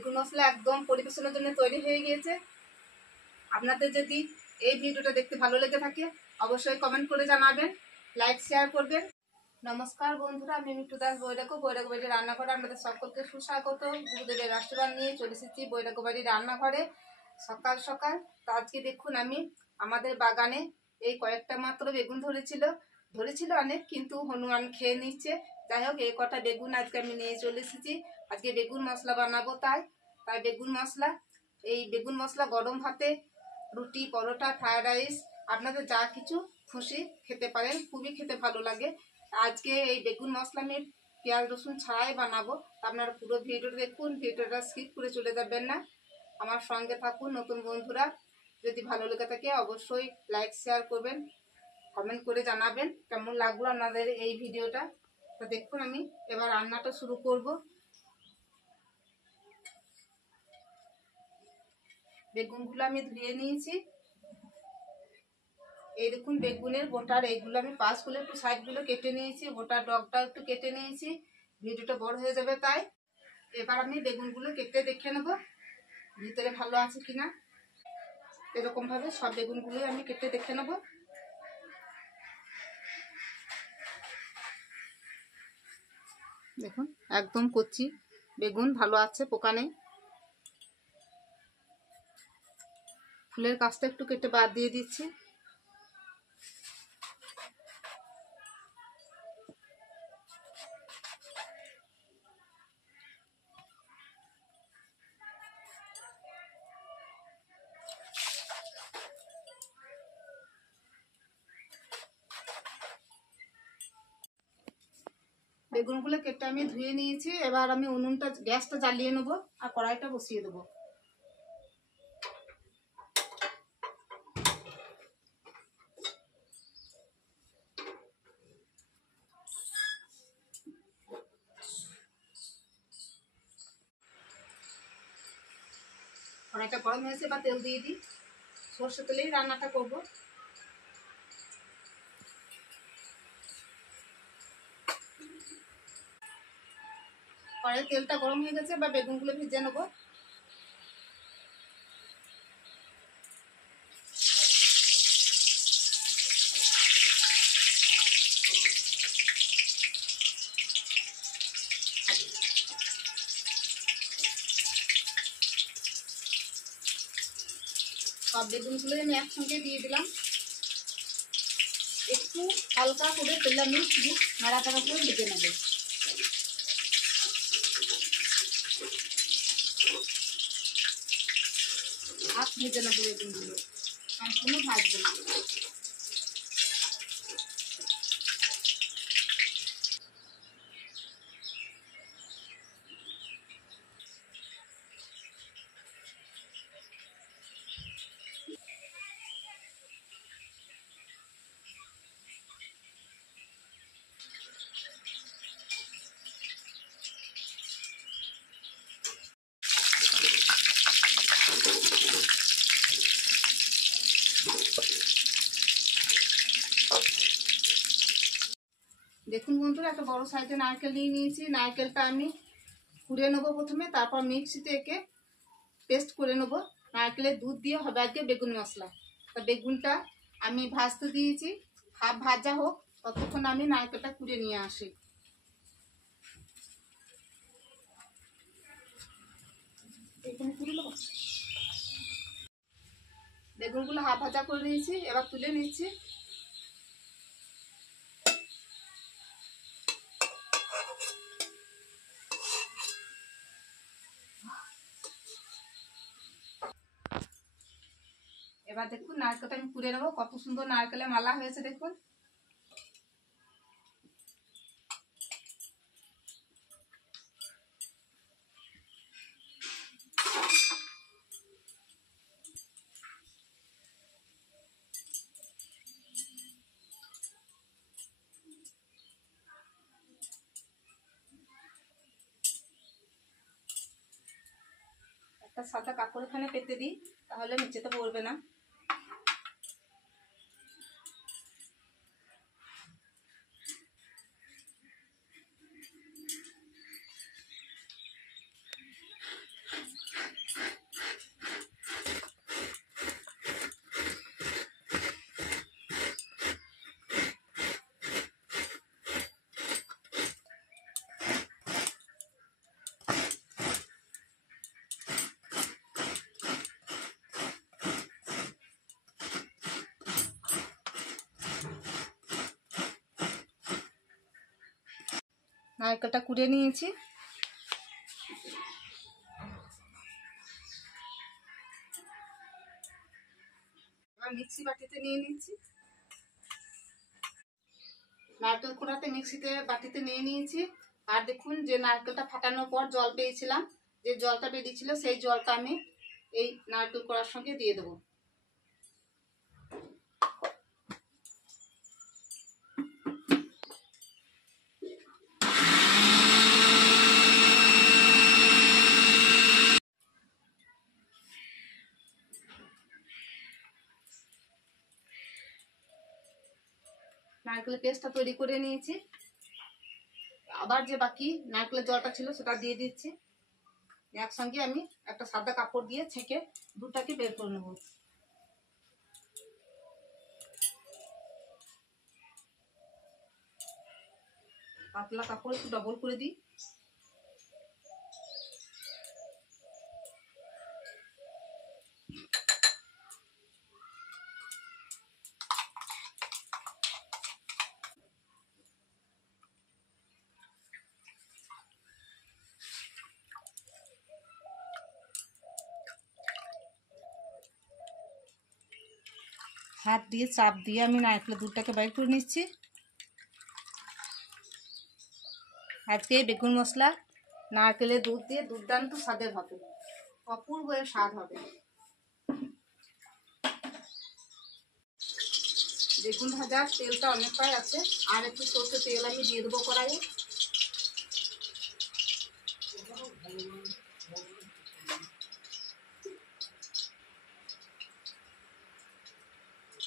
বেগুন মশলা একদম পরিবেশনের জন্য তৈরি হয়ে গিয়েছে। আপনাদের যদি এই ভিডিওটা দেখতে ভালো লেগে থাকে অবশ্যই কমেন্ট করে জানাবেন, লাইক শেয়ার করবেন। নমস্কার বন্ধুরা, আমি মিঠু দাস বৈরাগ্য বাড়ি রান্নাঘরে আপনাদের সকলকে সুস্বাগত। গুরুদেবের রেস্টুরেন্ট নিয়ে চলে এসেছি বৈরাগ্য বাড়ি রান্নাঘরে সকাল সকাল। তো আজকে দেখুন আমি আমাদের বাগানে এই কয়েকটা মাত্র বেগুন ধরেছিল অনেক, কিন্তু হনুমান খেয়ে নিচ্ছে। যাই হোক, এই কটা বেগুন আজকে আমি নিয়ে চলে এসেছি। আজকে বেগুন মশলা বানাবো, তাই এই বেগুন মশলা গরম ভাতে, রুটি, পরোটা, ফ্রায়েড রাইস আপনাদের যা কিছু খুশি খেতে পারেন, খুবই খেতে ভালো লাগে। আজকে এই বেগুন মশলা আমি পেঁয়াজ রসুন ছাড়াই বানাবো। আপনারা পুরো ভিডিওটা দেখুন, ভিডিওটা স্কিপ করে চলে যাবেন না, আমার সঙ্গে থাকুন। নতুন বন্ধুরা যদি ভালো লেগে থাকে অবশ্যই লাইক শেয়ার করবেন, কমেন্ট করে জানাবেন কেমন লাগলো আপনাদের এই ভিডিওটা। তো দেখুন আমি এবার রান্নাটা শুরু করব। বেগুনগুলো আমি ধুয়ে নিয়েছি। এই দেখুন বেগুনের বোটার এইগুলো আমি পাশগুলো একটু সাইডগুলো কেটে নিয়েছি, বোটার ডগটা একটু কেটে নিয়েছি, ভিডিওটা বড় হয়ে যাবে তাই। এবার আমি বেগুনগুলো কেটে দেখে নেব ভিতরে ভালো আছে কিনা। এরকম ভাবে সব বেগুনগুলোই আমি কেটে দেখে নেব। দেখুন একদম কচি বেগুন, ভালো আছে, পোকা নেই। ফুলের কাজটা একটু কেটে বাদ দিয়ে দিচ্ছি। বেগুনগুলো কেটে আমি ধুয়ে নিয়েছি। এবার আমি গ্যাসটা জ্বালিয়ে নেবো আর কড়াইটা বসিয়ে দেবো। কড়াইটা গরম হয়েছে, বা তেল দিয়ে দিই। সর্ষে তেলেই রান্নাটা করব। কড়াই তেলটা গরম হয়ে গেছে, বা বেগুনগুলো ভেজে নেবো। সব বেগুনগুলো আমি একসঙ্গে দিয়ে দিলাম। একটু হালকা করে তেলে আমি শুধু নাড়াচাড়া করে ভেজে নেব। হাফ ভেজে নেবো বেগুনগুলো, সম্পূর্ণ ভাজবো না। দেখুন বন্ধুরা, একটা বড় সাইজের নারকেল নিয়ে নিয়েছি। নারকেলটা আমি কুড়ে নেবো প্রথমে, তারপর মিক্সিতে একে পেস্ট করে নেবো। নারকেলের দুধ দিয়ে হবে আজকে বেগুন মশলা। তা বেগুনটা আমি ভাজতে দিয়েছি, হাফ ভাজা হোক, ততক্ষণ আমি নারকেলটা কুড়ে নিয়ে আসি। বেগুনগুলো হাফ ভাজা করে নিয়েছি, এবার তুলে নিচ্ছি। এবার দেখুন নারকেলটা আমি কুড়ে নেবো। কত সুন্দর নারকেলের মালা হয়েছে দেখুন। একটা সাদা কাপড় এখানে পেতে দিই, তাহলে নিচেতে পড়বে না। নারকেলটা কুড়ে নিয়েছি। এবার মিক্সি বাটিতে নিয়ে নিচ্ছি। নারকেল কোড়াতে মিক্সিতে বাটিতে নিয়ে নিয়েছি। আর দেখুন যে নারকেলটা ফাটানোর পর জল পেয়েছিলাম, যে জলটা বেরিয়েছিল সেই জলটা আমি এই নারকেল কোড়ার সঙ্গে দিয়ে দেবো। নারকেলের পেস্টটা তৈরি করে নিয়েছি। আবার যে বাকি নারকেলের জলটা ছিল সেটা দিয়ে দিচ্ছি। একসঙ্গে আমি একটা সাদা কাপড় দিয়ে ছেঁকে দুধটাকে বের করে নেব। পাতলা কাপড় একটু ডবল করে দিই। হাত দিয়ে চাপ দিয়ে আমি নারকেলের দুধটাকে বাইর করে নিচ্ছি। আজকে বেগুন মশলা নারকেলের দুধ দিয়ে দুর্দান্ত স্বাদের হবে, অপূর্ব স্বাদ হবে। বেগুন ভাজার তেলটা অনেকটাই আছে, আর একটু সরষে তেল আমি দিয়ে দেবো কড়াইয়ে।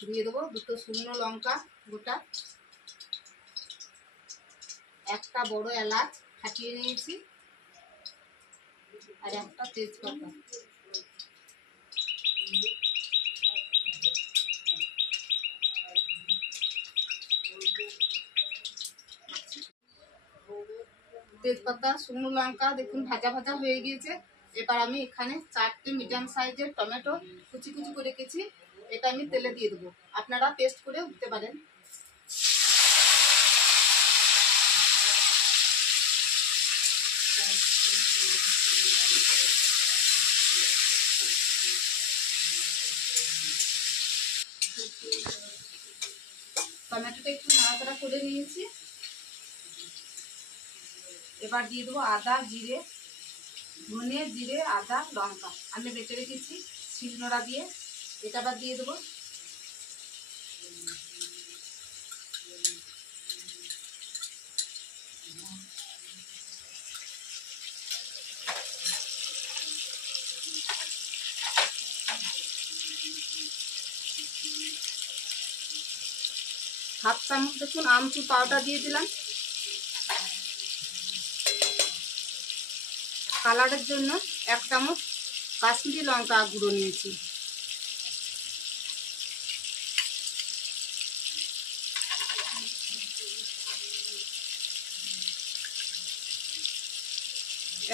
দিয়ে দেবো দুটো শুকনো লঙ্কা গোটা, একটা বড় এলাচ ফাটিয়ে নিয়েছি, আর একটা তেজপাতা। তেজপাতা শুকনো লঙ্কা দেখুন ভাজা ভাজা হয়ে গিয়েছে। এবার আমি এখানে 4টে মিডিয়াম সাইজের টমেটো কুচি কুচি করে রেখেছি, এটা আমি তেলে দিয়ে দেবো। আপনারা পেস্ট করেও দিতে পারেন। টমেটোটা একটু নাড়াচাড়া করে নিয়েছি। এবার দিয়ে দেবো আদা জিরে, ধনে জিরে আদা লঙ্কা আমি বেটে রেখেছি শিলনোড়া দিয়ে, এটা আবার দিয়ে দেবো। হাফ চামচ দেখুন আমচুর পাউডার দিয়ে দিলাম। কালারের জন্য 1 চামচ কাশ্মীরি লঙ্কা গুঁড়ো নিয়েছি।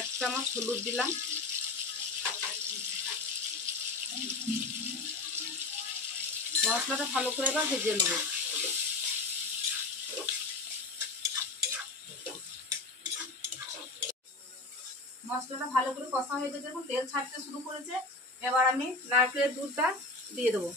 এক চামচ হলুদ দিলাম। মশলাটা ভালো করে এবার ভেজে নেব। মশলাটা ভালো করে কষা হয়ে গেছে, দেখুন তেল ছাড়তে শুরু করেছে। এবার আমি নারকেলের দুধটা দিয়ে দেবো।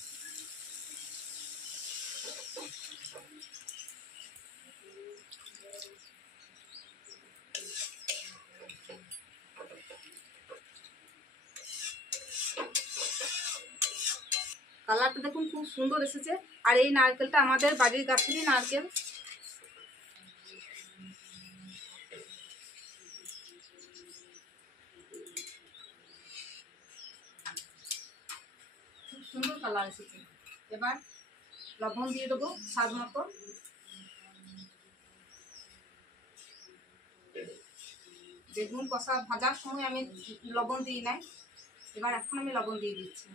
কালারটা দেখুন খুব সুন্দর এসেছে, আর এই নারকেলটা আমাদের বাড়ির গাছেরই নারকেল। খুব সুন্দর কালার এসেছে। এবার লবণ দিয়ে দেবো স্বাদ মতো। বেগুন কষা ভাজার সময় আমি লবণ দিই নাই, এবার এখন আমি লবণ দিয়ে দিচ্ছি।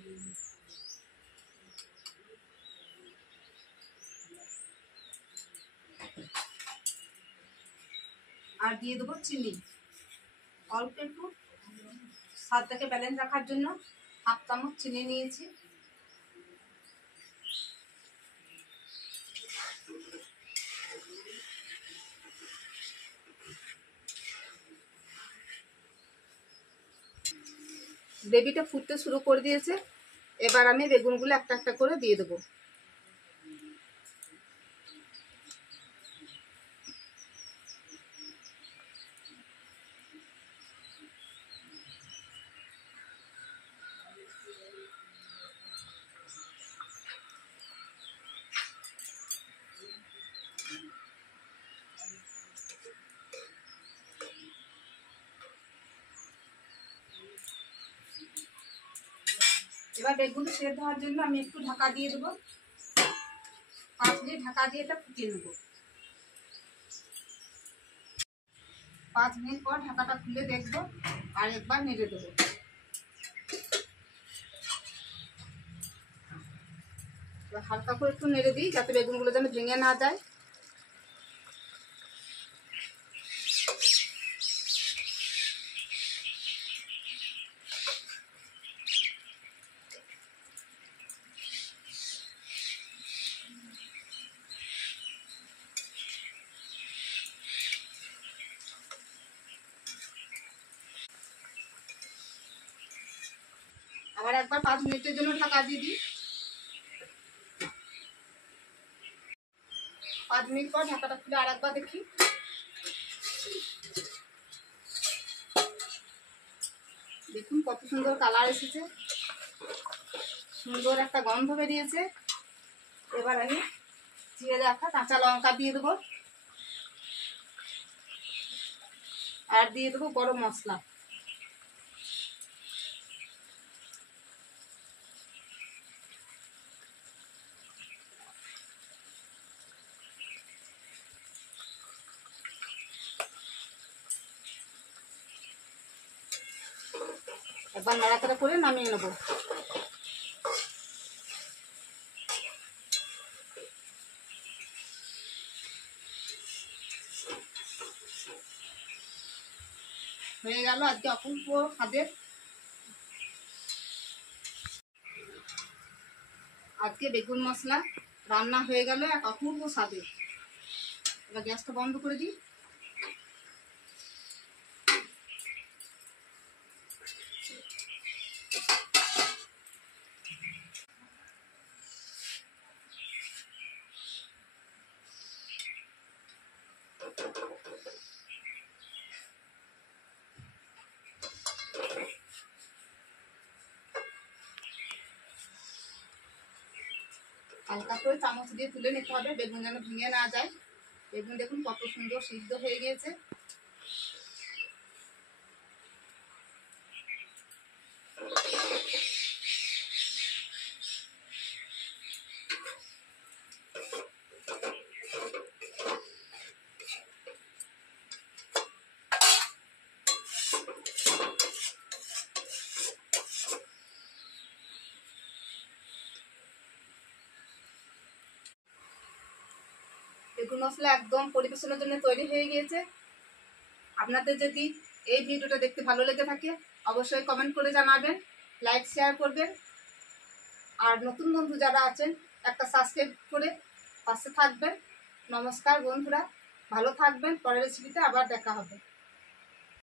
আর দিয়ে দেবো চিনি অল্প একটু, স্বাদটাকে ব্যালেন্স রাখার জন্য হাফ চামচ চিনি নিয়েছি। গ্রেভিটা ফুটতে শুরু করে দিয়েছে। এবার আমি বেগুনগুলো একটা একটা করে দিয়ে দেবো। এবার বেগুন সেদ্ধ হওয়ার জন্য আমি একটু ঢাকা দিয়ে দেবো। 5 মিনিট ঢাকা দিয়ে এটা ফুটিয়ে নেব। 5 মিনিট পর ঢাকাটা খুলে দেখবো, আর একবার নেড়ে দেবো। হালকা করে একটু নেড়ে দিই যাতে বেগুনগুলো যেন ভেঙে না যায়। আবার একবার 5 মিনিটের জন্য ঢাকা দিয়ে দিই। 5 মিনিট পর ঢাকাটা খুলে আর একবার দেখি। দেখুন কত সুন্দর কালার এসেছে, সুন্দর একটা গন্ধ বেরিয়েছে। এবার আমি চিড়ে রাখা কাঁচা লঙ্কা দিয়ে দেবো, আর দিয়ে দেবো গরম মশলা। একবার নাড়াচাড়া করে নামিয়ে নেবো। হয়ে গেল আজকে অপূর্ব স্বাদের আজকে বেগুন মশলা রান্না হয়ে গেল এক অপূর্ব স্বাদের। এবার গ্যাসটা বন্ধ করে দিই। হালকা করে চামচ দিয়ে তুলে নিতে হবে, বেগুন যেন ভেঙে না যায়। বেগুন দেখুন কত সুন্দর সিদ্ধ হয়ে গিয়েছে। বেগুন মশলা একদম পরিবেশনের জন্য তৈরি হয়ে গিয়েছে। আপনাদের যদি এই ভিডিওটা দেখতে ভালো লেগে থাকে অবশ্যই কমেন্ট করে জানাবেন, লাইক শেয়ার করবেন। আর নতুন বন্ধু যারা আছেন একটা সাবস্ক্রাইব করে পাশে থাকবেন। নমস্কার বন্ধুরা, ভালো থাকবেন। পরের রেসিপিতে আবার দেখা হবে।